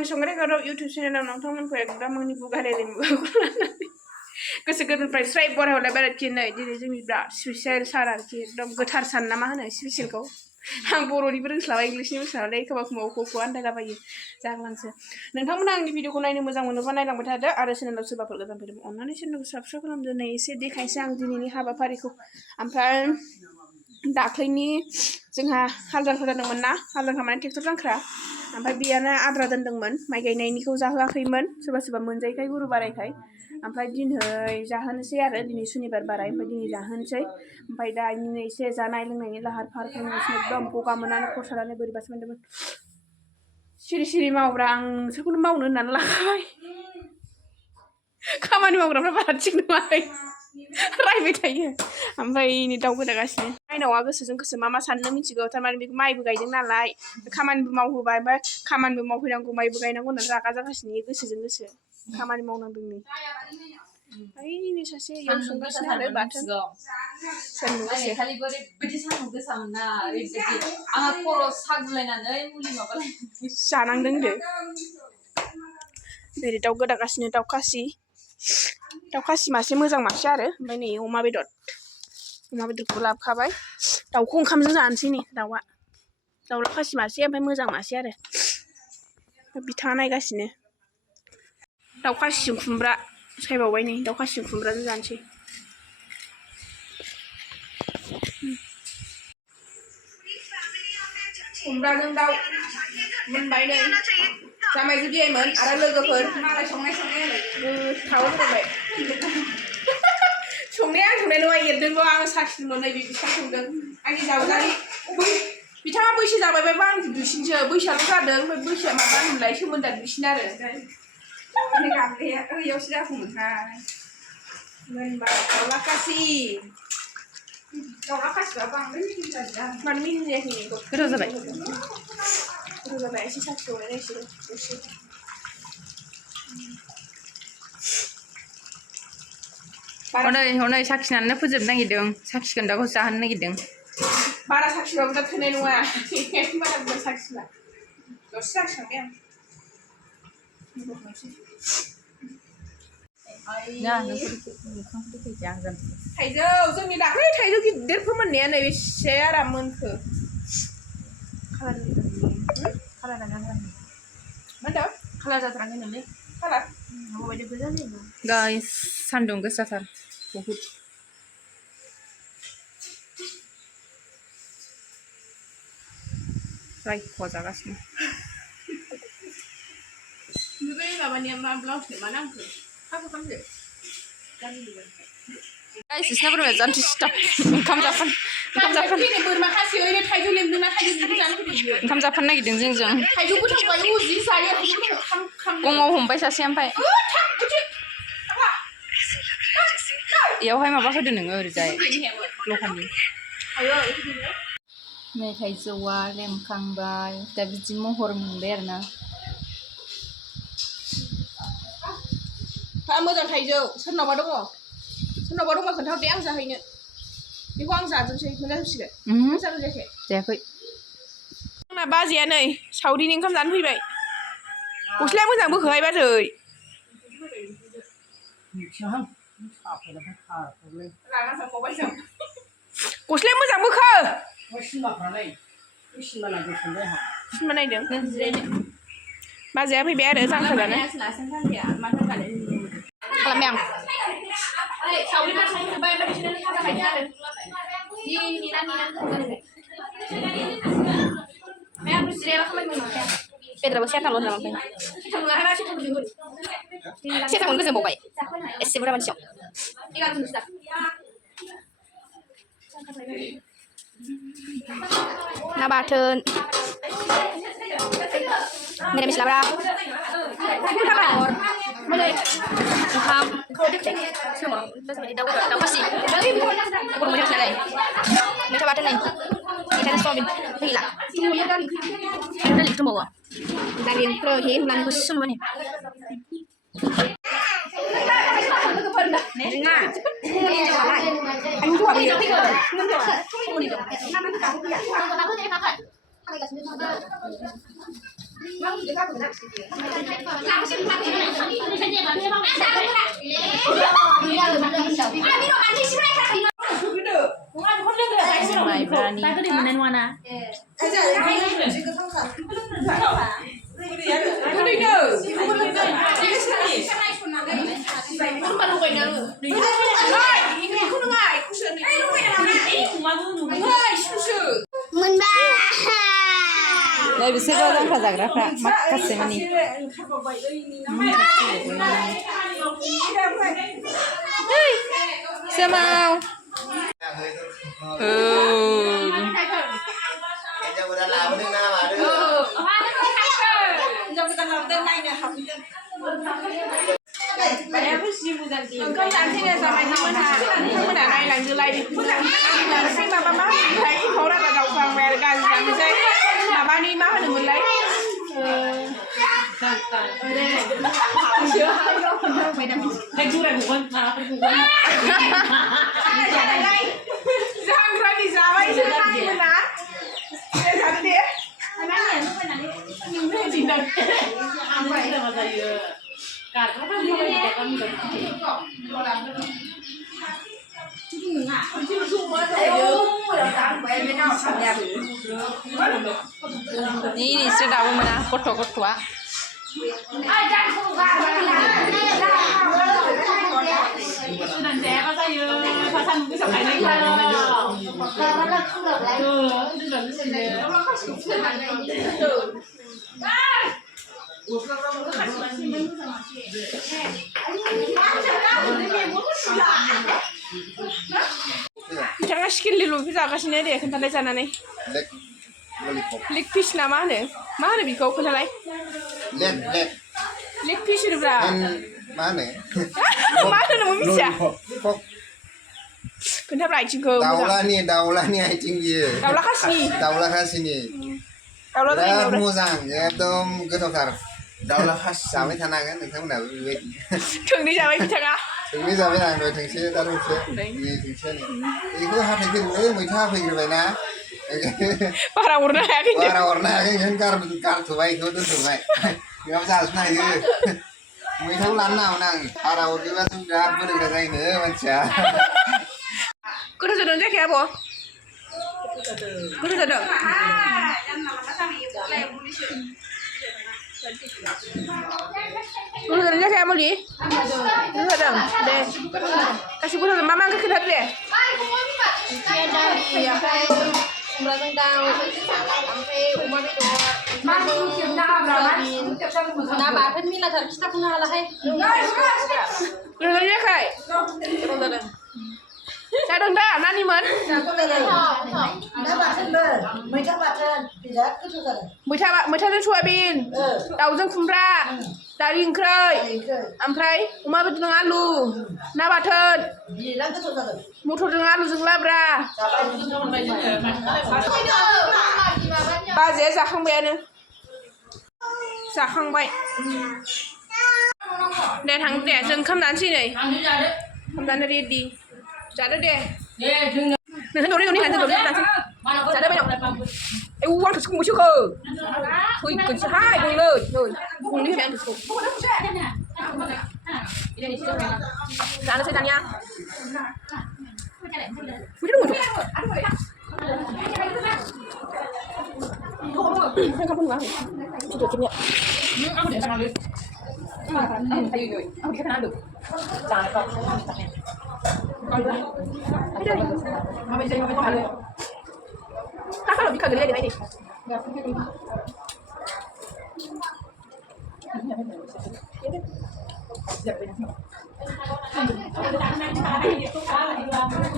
आंनि संग्राय गाराव इउटुब चेनेलाव नोंथांमोनखौ एकदम आंनि बुगारिनि मुगाखौ लानानै गोसो गोरबोनिफ्राय स्राय बरायहरलाय बाराखि नै दिनै जोंनि बिराद स्पेसियेल सान आरोखि एकदम गोथार सान ना मा होनो स्पेसियेलखौ आं बर'निबो रोंस्लाबा इंलिशनि रोंस्लाबालै एखमबा एखमबा आन्दायलाबायो जागलांसो नोंथांमोना आंनि भिडिअखौ नायनो मोजां मोनोबा नायलांबाय थादो आरो चेनेलाव सोरबाफोर गोदान फैदोंबा अननानै चेनेलखौ साबस्क्राइब खालामदो नै एसे देखायसै आं दिनैनि हाबाफारिखौ ओमफ्राय दाख्लैनि जोंहा हाल जांख्रा जादोंमोन ना हाल जांख्रा माने ट्रेक्टर जांख्रा ओमफ्राय बेयानो आद्रा दोन्दोंमोन माइ गायनायनिखौ जाहोआखैमोन सोरबा सोरबा मोनजायैखाय गुरु बारायखाय ओमफ्राय दिनै जाहोनोसै आरो दिनै सुनिबार बाराय ओमफ्य दिनै जाहोनोसै ओमफ्राय दा दिनै एसे जानाय लोंनायनि लाहार फाहार खालामगासिनो एकदम गगा मोननानै खरसारानो बोरैबासो मोन्दोंमोन सिरि सिरि मावग्रा आं नोंसोरखौनो मावनो होननानै लाखाबाय खामानि मावग्राफ्रा बारा थिग नङाखै रायबाय थायो ओमफ्राय नै दाउ गोदागासिनो माइनावा गोसोजों गोसो मा मा साननो मिथिगौ थारमाने बेखौ माइबो गायदों नालाय खामानिबो मावहोबाय ओमफ्राय खामानिबो मावफैनांगौ माइबो गायनांगौ होननानै रागा जागासिनो गोसोजों गोसो खामानि मावनांदों नै ओइ सासे इयाव संगासिनो आरो बाथोन सान्दुं गोसा खालि ओरैबायदि सान्दुं गोसामोन ना ओरैबायदि आंहा खर' सागुलायनानै मुलि माबालायनानै जानांदों दे जेरै दाउ गोदागासिनो दाउ खासि मासे मोजां मासे आरो ओमफ्राय नै अमा बेदरखौबो लाबोखाबाय दाउखौ ओंखामजों जानोसै नै दाउला खासि मासे ओमफ्राय मोजां मासे आरो बिथाङा नायगासिनो दाउ खासिजों खुमब्रा सायबावबाय नै दाउ खासिजों खुमब्राजों जानोसै खुमब्राजों दाउ मोनबाय नै जामाय जुदियायमोन आरो लोगोफोर मालाय संनाय गोथाव जाबाय संनाया आं संनाय नङा एरदोंल' आं साखिदोंल' नै बिथां संदों आंनि जावजारि बिथाङा बैसो जाबायबाबो आं दुइसिनसो बैसोआल' जादों ओमफ्राय बैसोआ माबा होनलाय सोमोन्दोआ दुइसिन आरो गाबनाया ओइयावसो जागौमोनहाय मोनबाय दाउला खासिबा बांद्राय मिहिन जादिया मानो मिहिन जायाखै गोथाव जाबाय एसे साखिबावनाय नायसै दसे हनै साखिनानै फोजोबनो नागिरदों साखिखोन्दाखौ जाहोनो नागिरदों बारा साखिबाबो दा थोनाय नङा बारा बुरजा साखिबा दसे साखिखांबाय आं थाइजौ जोंनि दाख्लै थाइजौ गिदिर फोमोननाया नै बेसे आराम मोनखो खालार जाथाराखै नालाय खालार माबायदि गोजा जायो गाइस सान्दुं गोसाथार बहुद रायख' जागासिनो बे माबानिया मा ब्लाउसनि मा नांखो खालामदो गाइस बिसिना बोरमाया जानोसै सिथाफ ओंखाम बोरमा खासि ओरैनो थाइजौ लेमदोंना थाइजौ जानो फैदों ओंखाम जाफानो नागिरदों जोंजों थाइजौ गोथांखौ जि जायो गङाव हमबाय सासे ओमफ्राय इयावहाय माबा होदो नोङो ओरैजाय लहानि नै थाइजौआ लेमखांबाय दा बिदि महर मोनबाय आरोना मोजां थाइजौ सोरनावबा दंबा खोन्थाहर दे आं जाहैनो बेखौ आं जाजोबसै मोनजाजोबसिगोन जायाखै जायाखै आंना बाजैया नै सावरिनि ओंखाम जानो फैबाय गस्लाया मोजां बोखोहाय बाजै गस्लाया मोजां बोखो सिनेमा नायदों बाजैया फैबाय आरो जांख्रा जानो खालामबाय आं बेदराबो सेरथामल' नामा ओमफ्राय सेरथामखौनो गोजोनबावबाय एसे बुरजा मानसियाव ना बाथोन निरामिस लाब्रा ओंखाम दाउ खासि गरम बोथोर नालाय मैथा बाथोन नै मैथाजों सवाबिन गैला दालि दंबावो दालि ओंख्रि हे होननानै गुसु मोनो नङा Mai berani. Tapi di mana mana? Dari bisa orang kazagrafra makasih mani. Semau. Giờ vừa làm bên nào mà đưa. Con làm thế này sao mày không có này làm như này đi. Khi mà ba má thấy khổ ra là đầu phần về là làm như thế là ba đi má đừng mình lấy. Giang ra đi ra vậy chứ ăn gì mà đây sao thế đấy nhưng thế gì đâu Ini sudah mana kotor-kotor. Jangan skill dulu bisa kasihnya deh kentalnya sana nih. Lek lollipop. Leg fish na mana? Mana bikau kentalai? Lek. Leg fish itu berapa? Mana? Mana nama bisa? Pok. Kentalai cingko. Daulah ni ai cinggi. Daulah kasih. Daulah kasih ni. Daulah tu Dah yang muzang, ekdom gototar. Daulah khas sampai tanah kan, kita mana wait. thường đi ra mấy thằng à?ถึงไม่จะไม่อ่านโดยถึงเชื่อตาถึงเชื่อนี่ถึงเชื่อนี่อีกก็หาถึงกันมือท่าพิงกันไปนะ Para urna ya kan? Para warna kan kar tuai itu tuh tuai nggak bisa harus naikมือเท่าล้านน่านั่งpara urnaว่าสุดาบริการเนื้อมันเสีย Kau dah sedang jaga apa? Kau dah sedang. Kau dah sedang jaga apa ni? Kau sedang. Deh. Kasih kau sedang mama ke kedap deh. Nah, bahkan mila dari kita kenal lah, hei. Kau sedang jaga? Kau sedang. Saya sedang dah. Nani man? Mereka dan soybean. Tahu jeng kumbra. Dari ingkrai. Amprai. Umar betul dengan alu. Nabatan. Motor dengan alu jeng labra. Bazir जाखांबाय आनो. जाखांबाय. दे थां दे जों ओंखाम जानोसै नै. ओंखाम जानो रेडि. जादो दे. नोंसोर दौनि हानजों दौनि जानोसै. जादो बायनाव. आं थोरसिखौ मोनसोखो. फैगोनसोहाय बुंलै. बुंनि होबाय आं थोरसिखौ. जानोसै दानिया. Mungkin mau coba. Kan kamu nggak? Sudah kimia. Aku tidak kenal dulu. Ayo. Aku tidak kenal dulu. Jangan kau. Apa jadi apa jadi? Kakak lebih kagak dia ini.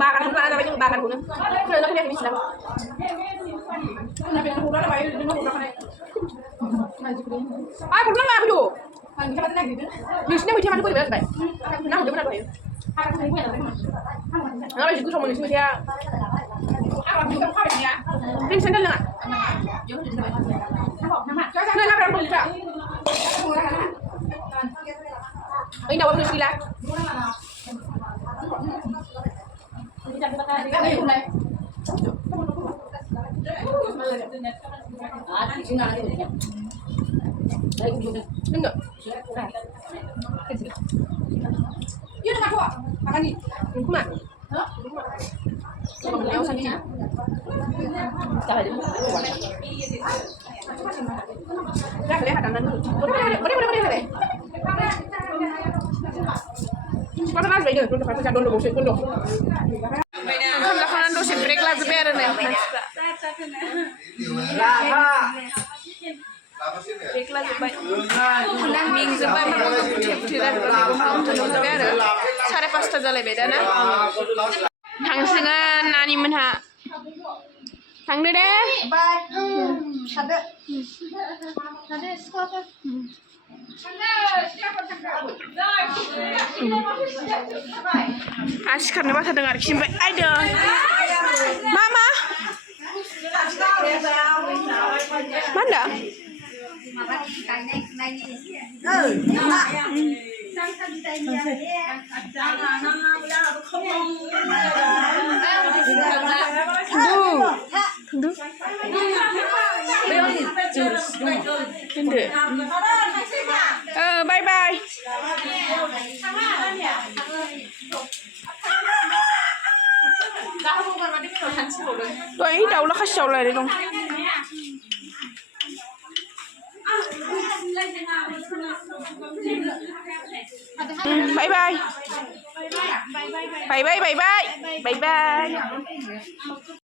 Bakar pun ada banyak bakar pun. Kalau nak ni siapa? Ah, pun nak aku. Di sini macam mana boleh baik? Nak dia mana boleh? Nak juga sama ni semua dia. Aku juga kau dia. Ini sendal nak? Nak nak berapa liter? Ini dah berapa liter? Đấy cũng được. Đừng được. Cái gì? Yêu nó mà thua. Makan đi. Đừng có mà. Đó. Còn léo sang chả. Trời ơi. Ra cái hạt đằngนั้นboleh. Mana mas bayi dulu kan saya dulu bosan dulu. Alhamdulillah dose break lah sebenarnya nih. Break lah sebenarnya. Ming sebenarnya mau tidak mau sebenarnya. Sare pasta jalan beda na. Tangsengan nani menha. Tangde deh. Sikarno bathadों आरोखि ओमफ्राय आयदै मा होनदों bye bye Tôi ý đâu nó khách sầu lại đi không bye bye bye bye bye bye bye bye